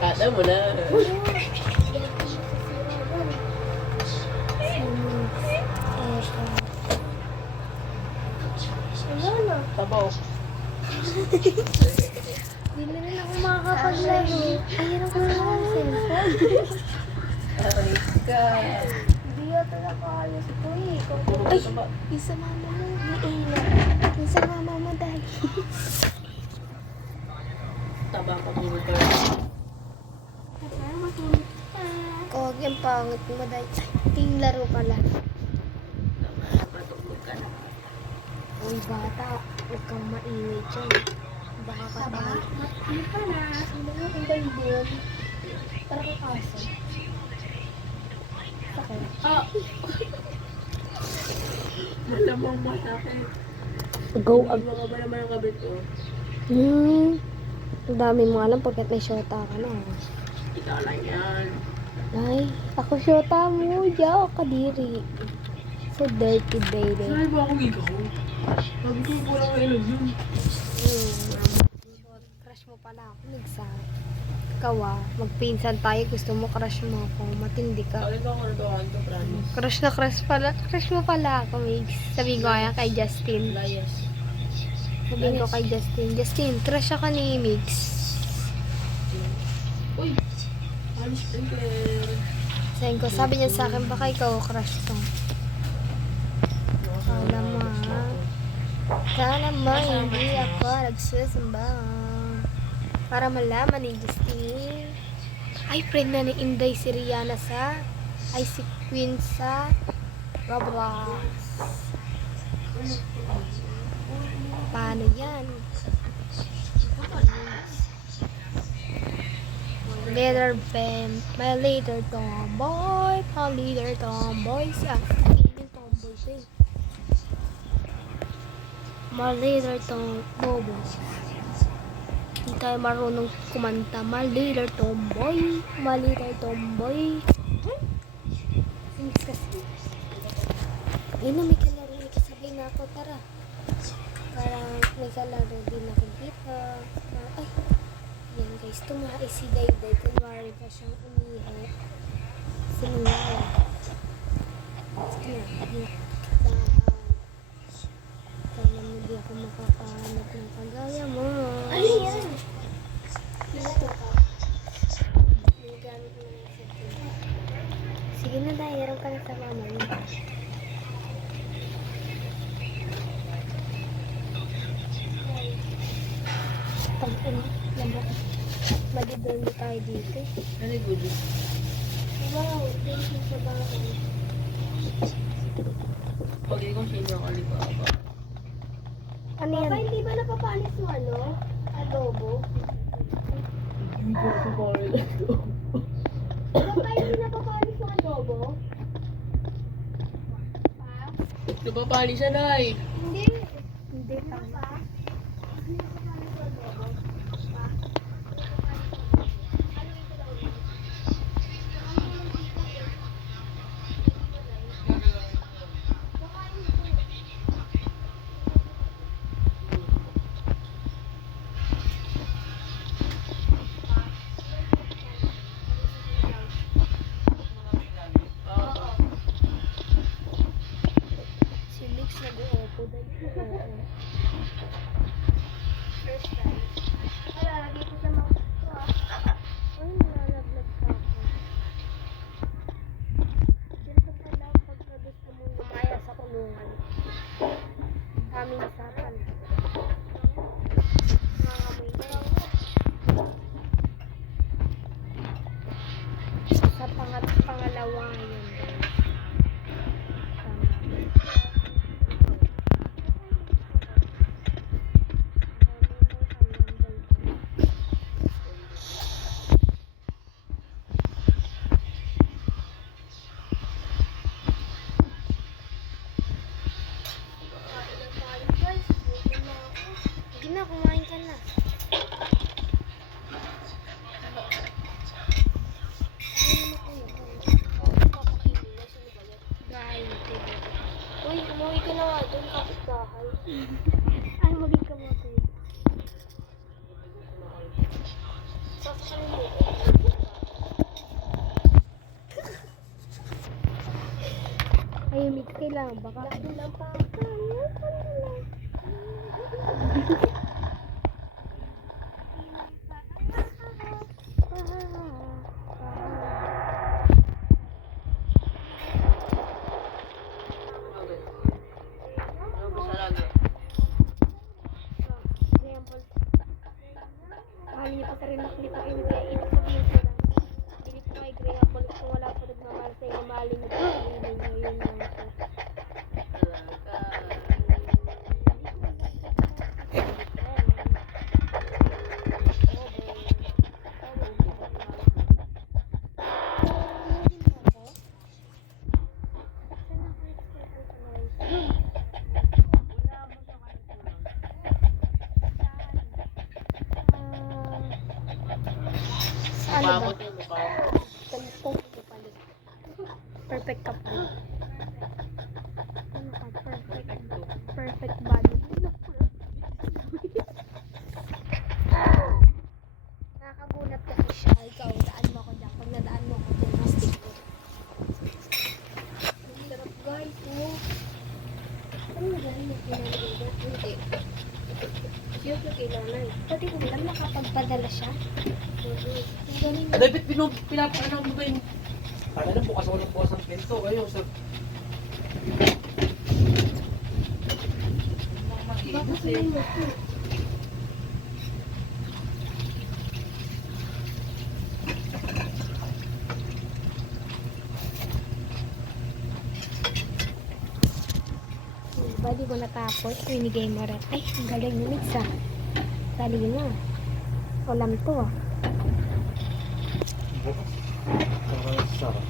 Kala mo na. Wala na. Tabaw. Hindi na rin ako makakapaglaro. Ayun ako na ang cellphone. Aray ka. Hindi yata nakaalas ko eh. Puro Ay, ka ba? isa mama mo. Ni Ella. Isa mama mo dahil. Taba ka puro ka. Kawag yung pangit mo dahil. Ting laro pala. Patulog ka na. Uy bata, huwag kang maingay dyan. Baka ka tayo. Ano ka na? Sino mo kung doon? Para kang aso. Sakit. Ah! Malamang masakit. Go Ang mga ba naman ang kabit ko? Ang dami mo alam porket may shota ka na. Ikaw lang yan. Ay, ako shota mo. Yaw, kadiri. So dirty, baby. Saan ba akong ikaw? Sabi ko po lang ilog yun. Crush mo pala ako. Nagsa. Ikaw magpinsan tayo. Gusto mo crush mo ako. Matindi ka. Bakit ako nagkakaan to, promise? Crush na crush pala. Crush mo pala ako, Migs. Sabihin ko kaya kay Justin. Layas. Sabihin ko kay Justin. Justin, crush ako ni Migs. Uy! Alis sprinkler. Sabi niya sa akin, baka ikaw crush ko. Sana mo, ha? Sana mo, hindi ako nagsusamba. Para malaman ni Justin. Ay, friend na ni Inday si Rihanna sa... Ay, si Queen sa... Roblox. Paano yan? Leader Bam. My leader tomboy. My leader tomboy. Siya. Hindi tomboy siya. My leader tomboy. Hindi tayo marunong kumanta. My leader tomboy. My leader tomboy. Sinis kasi. Ayun na, may kalaro. May kasabay na ako. Tara. Parang may kalaro din ako dito. Ay. Yan guys. Tumahay si Dayday. Kunwari pa siyang umihi. Sinungawa. Sige na. Kala mo di ako makakahanap ng kagaya mo. Ano yan? May gamit mo na sa ito. Sige na dahil, harap ka na sa mama mo. Pag-in, lamok. Madidol tayo dito. Ano yung good? Wow, thank you sa bahay. Pag ikaw sino ang alibaba. Ano yan? Papa, hindi ba napapanis mo ano? Adobo? Hindi ko ito bawal na ito. Papa, hindi napapanis mo adobo? Pa? Napapali siya, Nay. Hindi. Hindi pa. Hindi napapanis mo adobo? Pa? Ano ito daw yun? Si Mix nag-uupo dahil first time. Wala, lagi ko sa mga ito Ay, nalalaglag sa ako. Dito pala pagka gusto mong lumaya sa kulungan. Aming sapan. Nangangamoy na yun. Sa pangalawa yun. Sige na, kumain ka na. Uy, umuwi ka na nga doon, kapit-bahay. Ay, maging kamote. Sasakay mo. kailangan baka. Lang pa. Mahal niyo pa sa rin nakita kayo kaya ibig sabihin ko lang. Hindi po kay Grey Apple kung wala po nagmamahal sa inyo, mahalin niyo po sarili niyo, yun lang po. Ano ba? Perfect ka pa. Ano ka? Perfect body. Nakakagunat kasi siya. Ikaw, daan mo ako dyan. Pag nadaan mo ako dyan, mastik ko. Ang sarap guys, oh. Ano na galing yung pinanagay? Hindi. Siyempre kailangan. Pati ko lang nakapagpadala siya. Dapat pinapaano mo ba yung... Sana na bukas ako ng bukas ng pinto. Ayun, sir. Bakit sila mo po? Diba di ko natapos? Winigay mo rin. Ay, ang galing na mix ah. Dali na. Ulam to ah. Bukas. Sarap.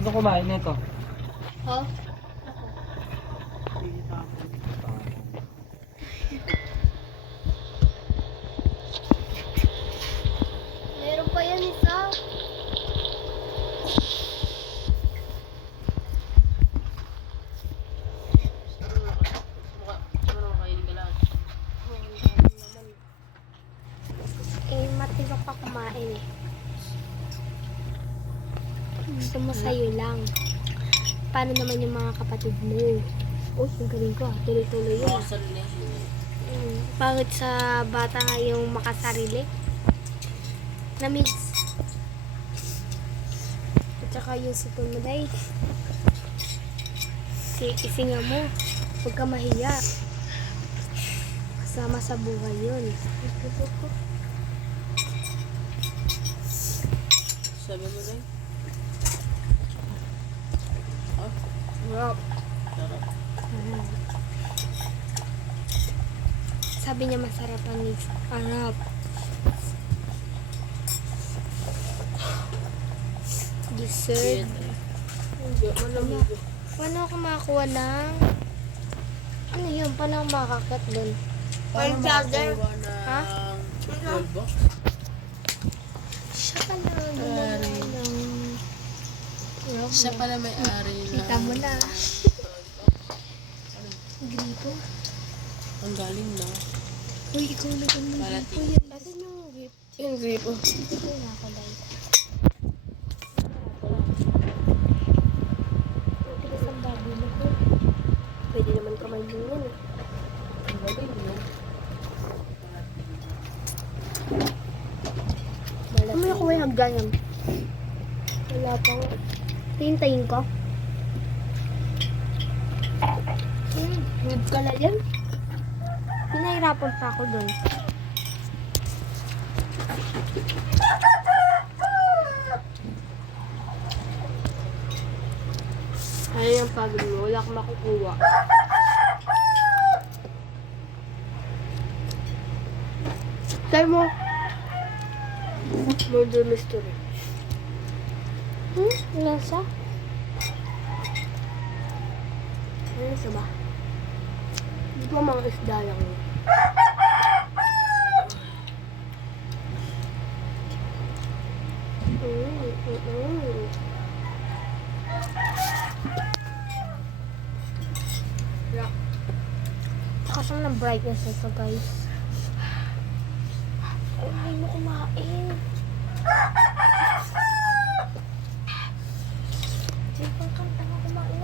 Ano kumain nito? Ha? Meron pa yan isa. Eh, matiga pa kumain eh. Gusto mo sa'yo lang. Paano naman yung mga kapatid mo? Oh, yung galing ko ah. Tuloy-tuloy yun. Bakit sa bata nga yung makasarili? Na-mix. At saka yung sipon mo dahil. Isinga mo. Huwag ka mahiya. Kasama sa buhay yun. Sabi mo rin? Sarap. Sabi niya masarap ang mix. Arap. Dessert. Hindi, malamig. Paano ako makakuha ng... Ano yun? Paano ako makakakit doon? Paano makakuha na... Ha? Polvo? Siya pala. Siya pala may-ari na... Kita mo na. Gripo. Ang galing na. Uy, ikaw na kami. Parating. Uy, yan. Asan yung grip? Yung gripo. Ito na ako dahil. Tigas ang babi mo ko. Pwede naman kamay din yan eh. Ang galing na. Ano mo nakuha yung hagdan yan? Wala pang... Hintayin ko. Good ka na yan. Pinahirapan pa ako doon. Ano yung pagod mo? Wala akong makukuha. Try mo. Murder mystery. Ilan siya? Ano siya ba? Di ba mga isda lang yun? Takas lang ng brightness nito, guys. Ay, mo kumain. Sige, kanta ka kumain.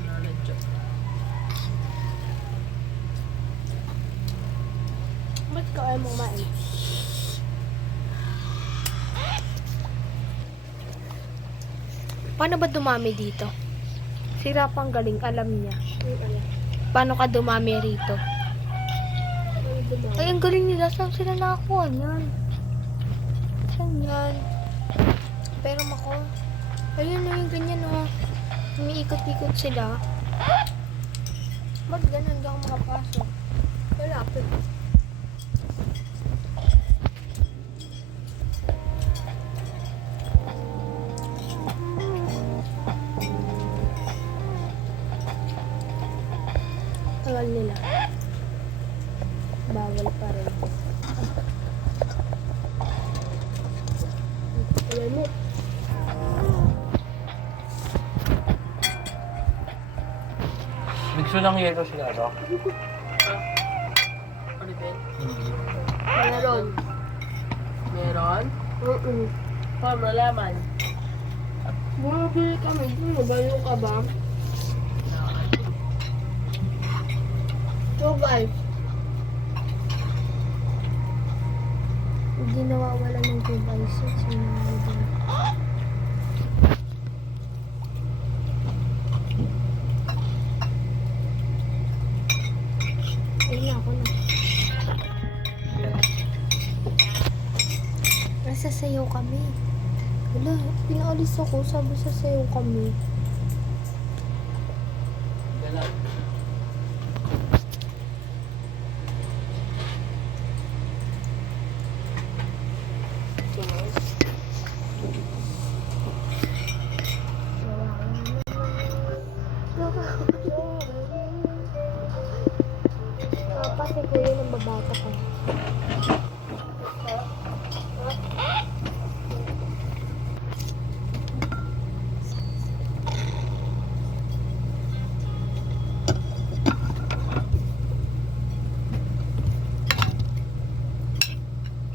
Naladyo. Ba't ka ayaw mo kumain? Paano ba dumami dito? Si Rapang galing, alam niya. Ano? Paano ka dumami rito? Ay, ang galing nila. Saan sila nakakuha niyan? Saan yan? Pero mako, ayun na yung ganyan o. Umiikot-ikot sila. Ba't ganun? Hindi ako makapasok. Wala pa. Tagal nila. Bawal pa rin. Wala mo. Bigso ng yelo sila, no? Ano din? Meron. Meron? Paano malaman? Bumabili kami. Nabalo ka ba? 2 guys. Hindi nawawala ng 2 by 6. Ayun na, ako na. Nasasayaw kami. Wala, pinaalis ako. Sabi sasayaw kami. Galang. Papa, si kuya ng babata ko.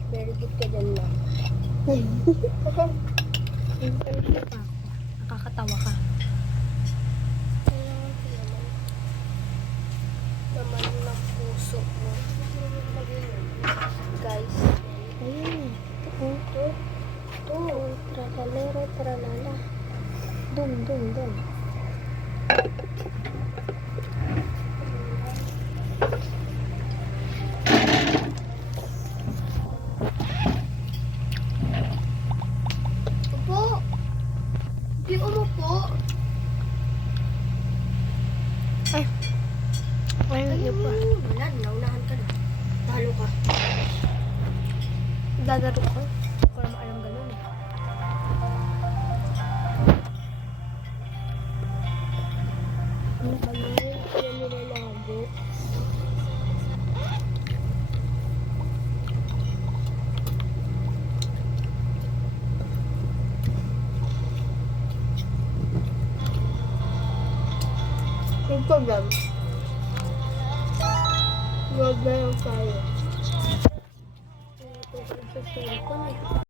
Very good ka dyan lang. Nakakatawa ka. Naman ng puso mo. Guys. Ayun. Ito. Tralalero, tralala. Dum, dum, dum. Upo! Di umupo! Ayun, yun pa. Wala, naunahan ka na. Talo ka. Dadaro ko. Hindi ko naman alam ganun eh. Ano ba yun? Kaya nilalabo. Yung problem. Huwag na lang tayo. Ito ko sa cellphone eh.